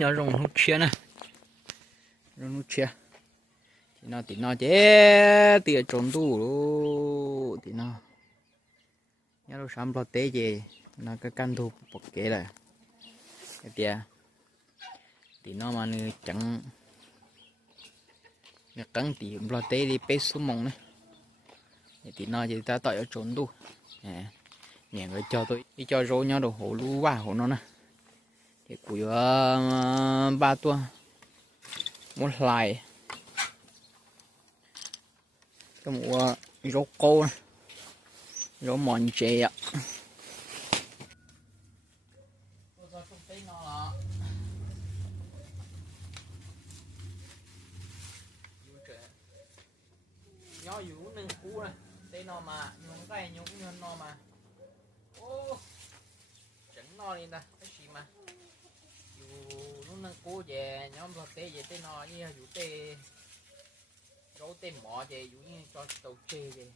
nhỏ rồng hút chia nè, rồng hút chia thì nó chế tiệt trốn tu luôn thì nó nhớ đâu sắm lo té gì nó cái căn thu bọc kế là cái tia thì nó mà người chẳng người cắn thì lo té đi pé xuống mông này thì nó chỉ ta tạo cho trốn tu nhẹ người cho tôi đi cho rô nhau đồ hổ lú qua hổ nó nè thì củi ba tua một lại cái mùa rô cô này rô mòn chè ạ nhỏ dữ nâng cú này đây nó mà nhúng cái nhúng nhân nó mà ô chẳng no đi ta cái gì mà dù nó nâng cú về nhóm vật tế về tên nó như dù tê rấu tên mỏ về dù như cho tàu chê về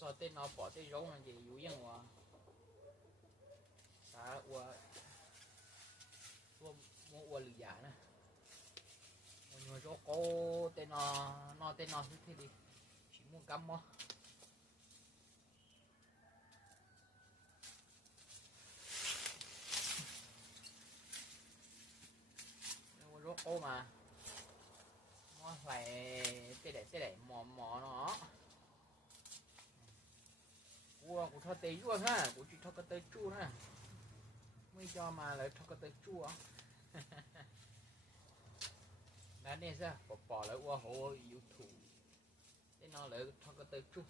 sao tên nó bỏ tên rấu là gì dù dân hòa xã qua mua lì giả nè người rấu cô tên nó tên nó thế đi chỉ muốn cắm mà rốt ô mà nó phải tê đẩy mò nó của thọ tê chua ha của chị thọ cái tê chua nè mới cho mà lại thọ cái tê chua là này sao bỏ lại qua hồ YouTube thế nó lại thọ cái tê chua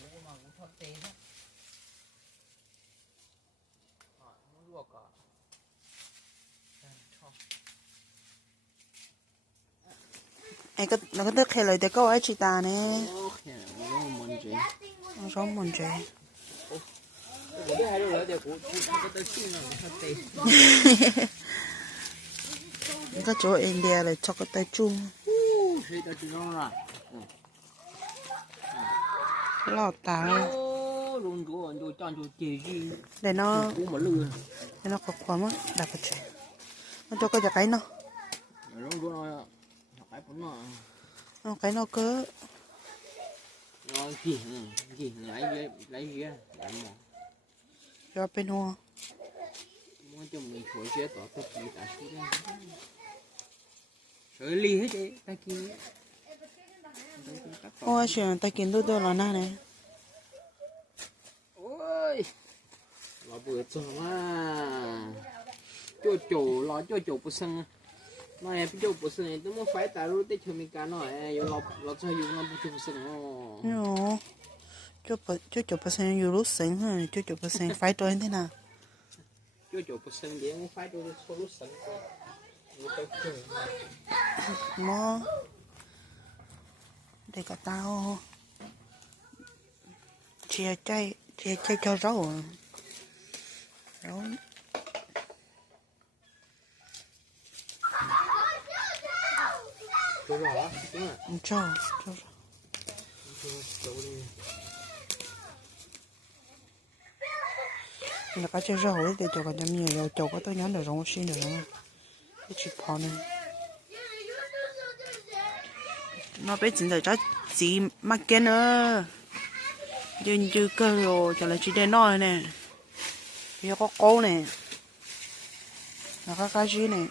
của mà của thọ tê đó muốn luộc cả ai có nó có thức hay lời để câu ấy chị ta nè giống mình chị có chỗ India là cho cái tay chung lọt táo để nó có quá mất đặt vào chuyện nó cho cái nó cái nó cứ gì lấy gì cho bên hoa muốn cho mình thổi chế tỏ tập gì cả số đây sợi ly hết đấy ta kia ôi chuyện ta kiếm tôi là na này ôi là bữa cho mà cho chỗ bữa sân nói em chỗ bữa sân này tôi muốn phải tại lúc tết chơi mình cá nói yêu lọ cho yêu nó bữa sân nó cho chỗ bữa sân yêu lúc sân ha cho chỗ bữa sân phải trôi thế nào cho chỗ bữa sân vậy muốn phải trôi số lúc sân mò để cả tao chia chay cho rau cho rồi cho là cái cho rau để cho cái nhâm nhiều cho cái tôi nhắn được rau xin được không cái chip phao này nó bé chính là cho chị mắc cái nữa dừng chưa cơ rồi cho lại chị để nói nè bây có cô nè là có cái gì này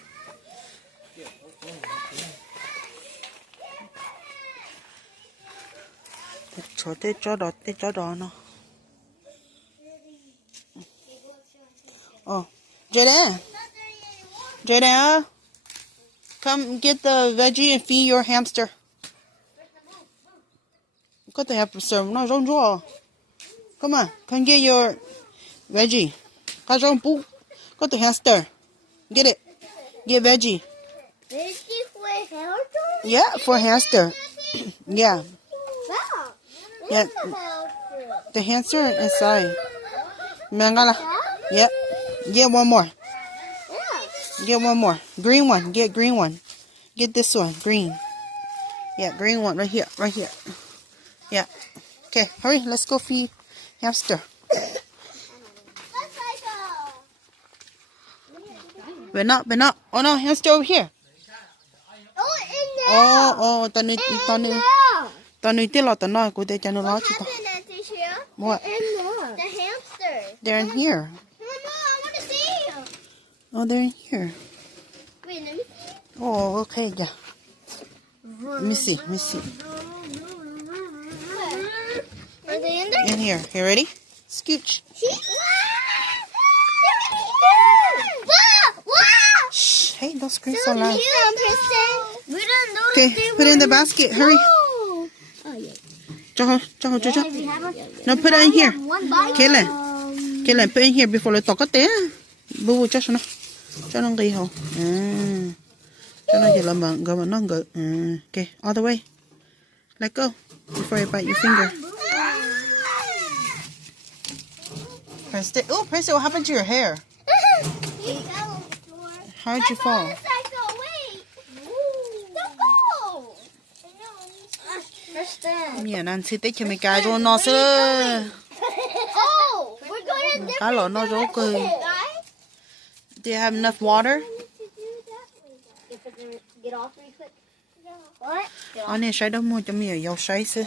cho tết cho đó nó oh Jada come get the veggie and feed your hamster có thể serve nó rong rua come on come get your veggie có rong bú có thể hamster get it get veggie yeah for hamster yeah yeah the hamster inside mangala yep get one more get one more green one get green one get this one green yeah green one right here yeah okay hurry let's go feed hamster But not. Oh no, hamster over here. Oh, in there. Tao nuôi tiết lọt tao nói của tao cho nó lo chứ tao. What? In there. The hamster. They're in here. Mama, I want to see them. Oh, they're in here. Wait, let me see. Oh, okay, yeah. Let me see. Are they in there? In here. You ready? Scooch. Shh. Hey, don't scream so loud. We don't know. Okay, put it in the basket. Hurry. Oh, yeah. Cho. No, put it in here. Kaylin, put it in here before nó tọt cái té. Bu cho nó. Cho nó ghi hồ. Cho nó giờ làm bằng gỡ nó gỡ. Okay, all the way. Let go before you bite your finger. Preston, what happened to your hair? He fell on the floor. How did you fall? Wait. Don't go. Kristen. Mẹ ăn xí tết cho mày cài rồi nó sơ. Oh, we're going to Cá lỏ nó rốt cười. guys. Do you have enough water? Get off really quick. What? Anh này sai đâu mua cho mày dầu sai xí.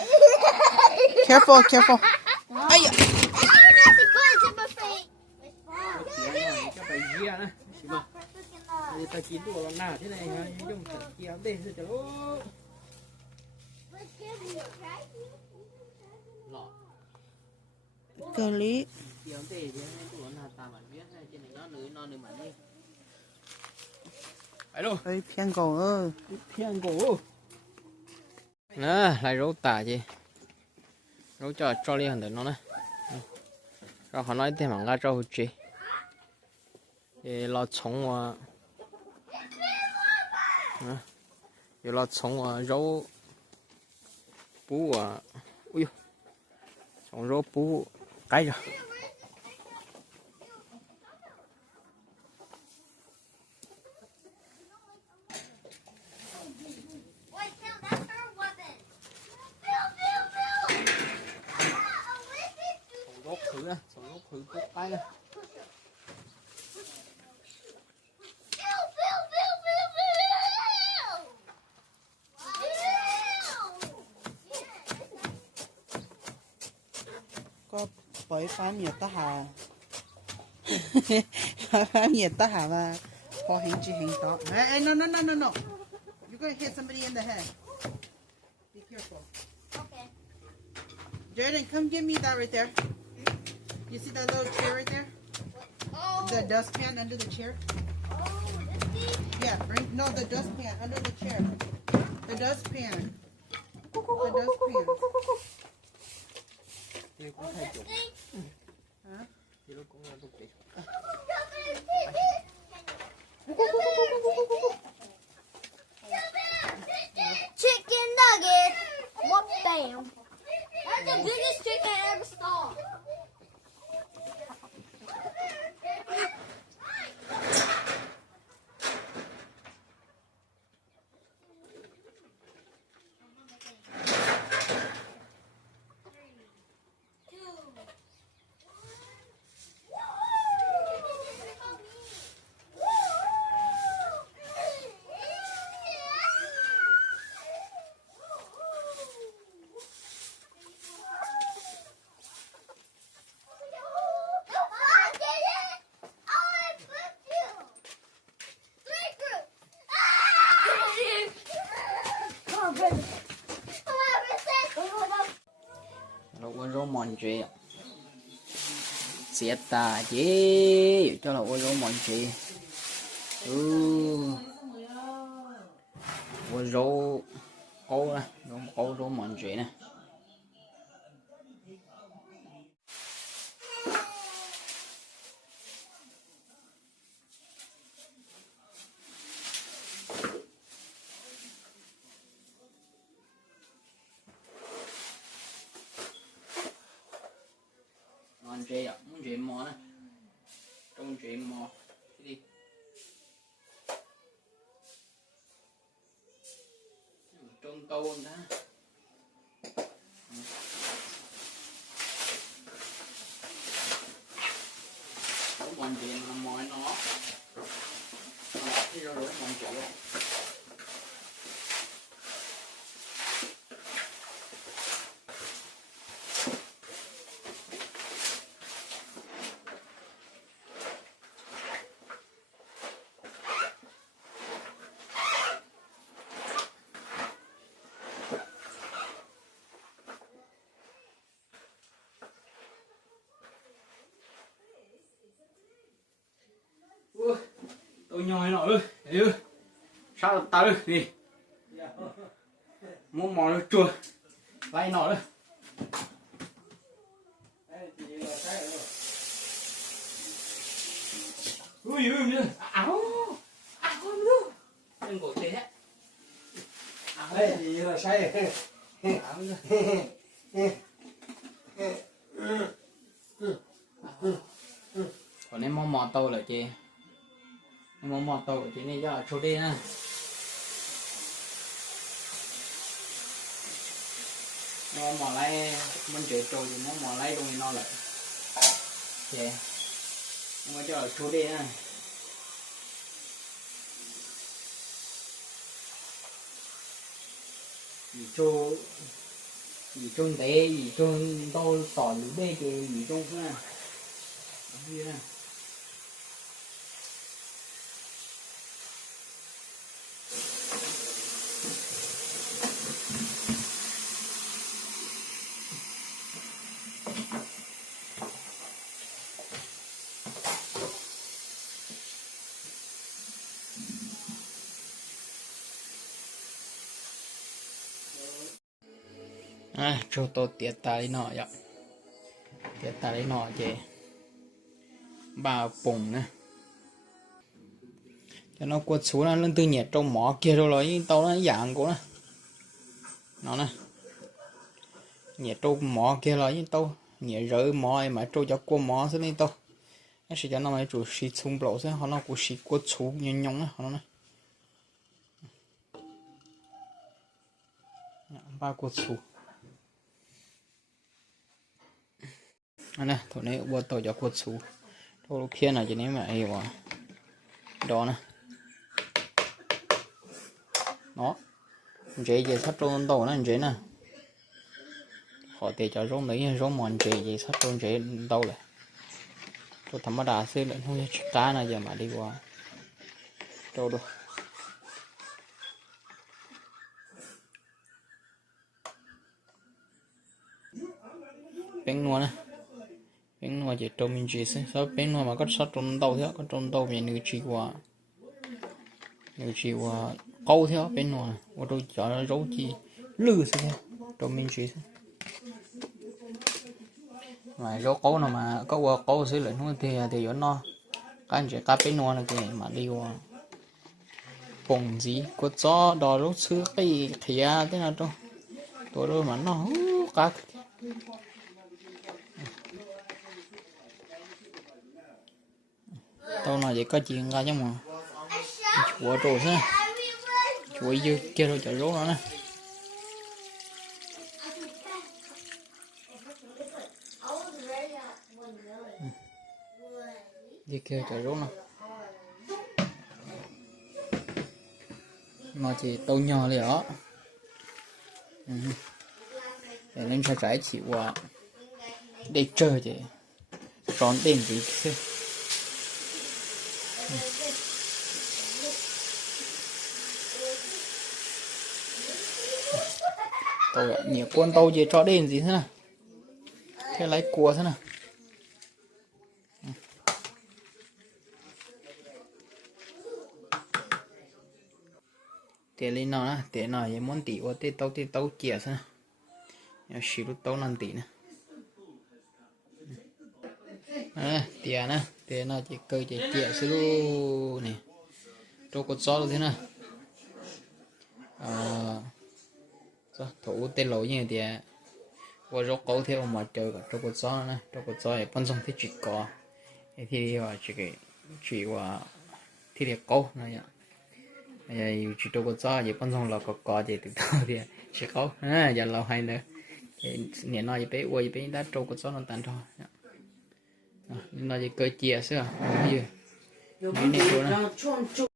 Careful. Ai da. Cho phải kia nè. Ta chín đồ là nào thế này hả? Dùng thật kia đây rồi cháu. Lọ. Cơ lý. Kia đây thì đồ là ta bản biết trên này nó nửa bản đi. Alo. Ơi, phiền cổ ơi. Phiền cổ. Nè, lại rau tả gì? Rau cho liên được nó nè. Rồi họ nói thêm bằng lá rau gì? Lo sống và lo sống rau bú và ui sống rau bú cái rồi. Sống rau khử tốt cái này. Có bởi phá nhiệt ta hà. Phá nhiệt ta hà và có hình đó. Hey, no. You're going to hit somebody in the head. Be careful. Okay. Jordan, come give me that right there. You see that little chair right there? Oh. The dustpan under the chair? Yeah, the dustpan under the chair. The dustpan. Đây cũng thay chủ. Hả? Thì nó cũng là tục tỷ. Chicken nugget. What bam? That's the biggest chicken I ever saw. Nó quên rau mòn chè. Xịt tà chứ cho là quên rau mòn chè. Quên rau ô nè, rau mòn chè nè. Mòn chè à, muốn chè mò nè. Trong chè mò. Đi. Trong tôn đó. Mòn chè mà mỏi nó. tôi nhoi nó ư sao tao đi muốn mò nó chua lấy nó đó ui áo nữa đừng cổ thế hết đây gì là say còn em mong mò tàu là chị em mong mò tàu chị này cho chỗ đi nè mong mò lấy mình chơi trâu thì mong mò lấy đông nó lại chị em cho chỗ đi nè gì trôn té gì trôn tôi tỏi lũ bê kì gì trôn nữa nè cho tôi tiết ta đi nọ vậy tiết ta đi nọ chị bà bùng nè cho nó quật xuống nó lên từ nhiệt trong mỏ kia rồi lấy tao nó dạng của nó nè nhiệt trong mỏ kia lấy tao nhiệt rơi mỏ mà trâu cho qua mỏ xuống đi tao nó sẽ cho nó mấy chủ xịt xung lộ sẽ họ nó cũng xịt quật xuống nhông nhông á họ nó ba quật xuống nè thôi này bữa tôi cho quật xuống thôi kia này cho nên mà ai mà đó nè nó dễ dễ sắp trôn tàu nó dễ nè họ để cho rong đấy rong mòn dễ sắp trôn dễ tàu này tôi thầm đá xưa lại không cá này giờ mà đi qua đâu đâu bánh nua nè bánh nua chỉ trộn mình chỉ sao bánh nua mà có sắp trôn tàu thế có trôn tàu mình nữ chỉ qua câu theo bên ngoài và tôi cho nó rấu chi lư xem cho mình chỉ mà rấu câu nào mà có qua câu xử lý luôn thì nó cái anh chỉ cá bên ngoài này kìa mà đi qua bồng gì có gió đò rấu xứ cái thìa thế nào đâu tôi đâu mà nó cá tao nói vậy có chuyện ra chứ mà chúa trổ thế chúa dư kia rồi chở rốt nó nè dư kia chở rốt nè mà chỉ tàu nhỏ liền đó để nên cho trái chịu qua để chơi chứ tròn tiền gì chứ tàu nhiều con tàu gì cho đền gì thế nào thế lấy cua thế nào tiền lên nào nè tiền nào vậy muốn tỷ qua tê tàu chia thế nào nhà xí lúc tàu năm tỷ nè tiền nè tiền nào chỉ cơ chỉ chia xí luôn nè đâu có gió thế nào thủ tên lỗi như thì qua rốt cổ theo mà chơi cả trong cuộc gió này trong cuộc gió này phân xong thì chỉ có thì vào chỉ qua thì để cổ này vậy chỉ trong cuộc gió vậy phân xong là có gì từ từ thì chỉ có giờ lâu hay nữa thì nói gì bé qua gì bé đã trong cuộc gió nó tàn thôi nói gì cơ chia xưa gì